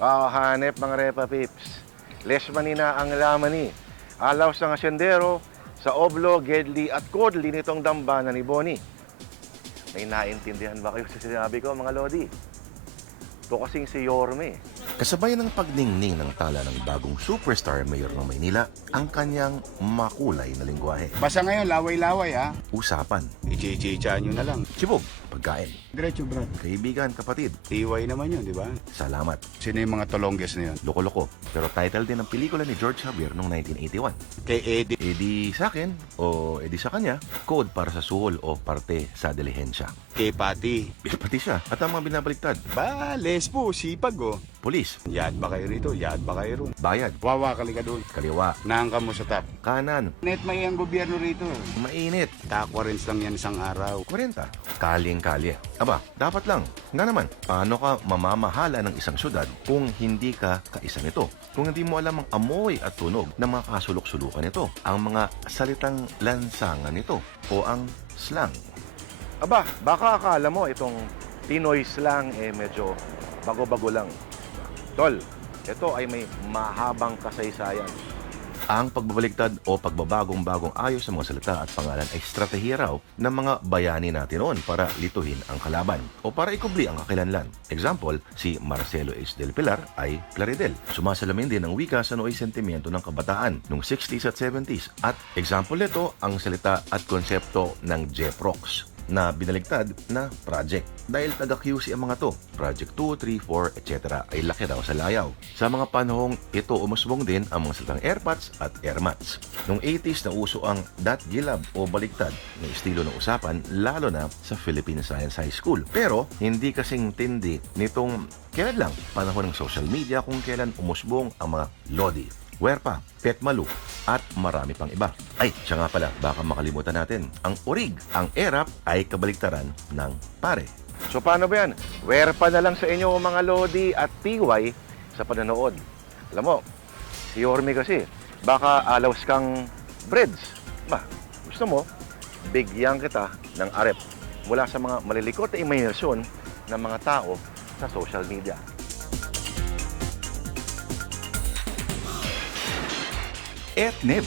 Ah, hanep mga repa pips. Les manina ang lamani. Alaw sa asyendero sa Oblo, Gedli at Kodli nitong dambana ni Boni. May naintindihan ba kayo sa sinabi ko mga Lodi? Ito kasing si Yorme. Kasabay ng pagningning ng tala ng bagong superstar mayor ng Maynila, ang kanyang makulay na lingwahe. Basta ngayon, laway-laway ha. Usapan, Ichichicha nyo na lang. sibog, pagkain, Diretso, brad. kaibigan, kapatid, TY naman yun, di ba? salamat, Sino yung mga tolongges na yun? loko-loko. Pero title din ng pelikula ni George Javier noong 1981. Kay Eddie. Edi sa akin o edi sa kanya, code para sa suhol o parte sa dilihensya. Kay Pati. Pati siya at ang mga binabaliktad, Ba, lesbo, sipag oh. pulis, Yad ba kayo rito? Yad ba kayo ron? bayad, Wawa ka liga doon. kaliwa, Nangka mo sa top. kanan, Net may ang gobyerno rito. mainit, Takwarens lang yan isang araw. 40. Kalyeng-kalye. Aba, dapat lang. Nga naman, paano ka mamamahala ng isang syudad kung hindi ka kaisa nito? Kung hindi mo alam ang amoy at tunog ng mga kasulok-sulukan nito, ang mga salitang lansangan nito, o ang slang. Aba, baka akala mo itong Pinoy slang eh medyo bago-bago lang. Tol, ito ay may mahabang kasaysayan. Ang pagbabaligtad o pagbabagong-bagong ayos sa mga salita at pangalan ay estratehiya raw ng mga bayani natin noon para lituhin ang kalaban o para ikubli ang kakilanlan. Example, si Marcelo H. del Pilar ay Plaridel. Sumasalamin din ang wika sa nooy sentimiento ng kabataan noong 60s at 70s. At example nito ang salita at konsepto ng JEPROX na binaligtad na project. Dahil taga-QC ang mga to, Project 2, 3, 4, etc. ay laki raw sa layaw. Sa mga panahong ito umusbong din ang mga salitang airpods at airmats. Noong 80s na uso ang dot gilab o baligtad na estilo ng usapan lalo na sa Philippine Science High School. Pero hindi kasing tindi nitong kailan lang panahon ng social media kung kailan umusbong ang mga lodi. Werpa, Petmalu, at marami pang iba. Ay, siya nga pala, baka makalimutan natin. Ang urig, ang erap ay kabaligtaran ng pare. So paano ba yan? Where pa na lang sa inyo mga Lodi at TY sa panonood. Alam mo, si Yorme kasi, baka alaws kang breads. Ba, gusto mo, bigyan kita ng arep mula sa mga malilikot na imahinasyon ng mga tao sa social media. Etneb,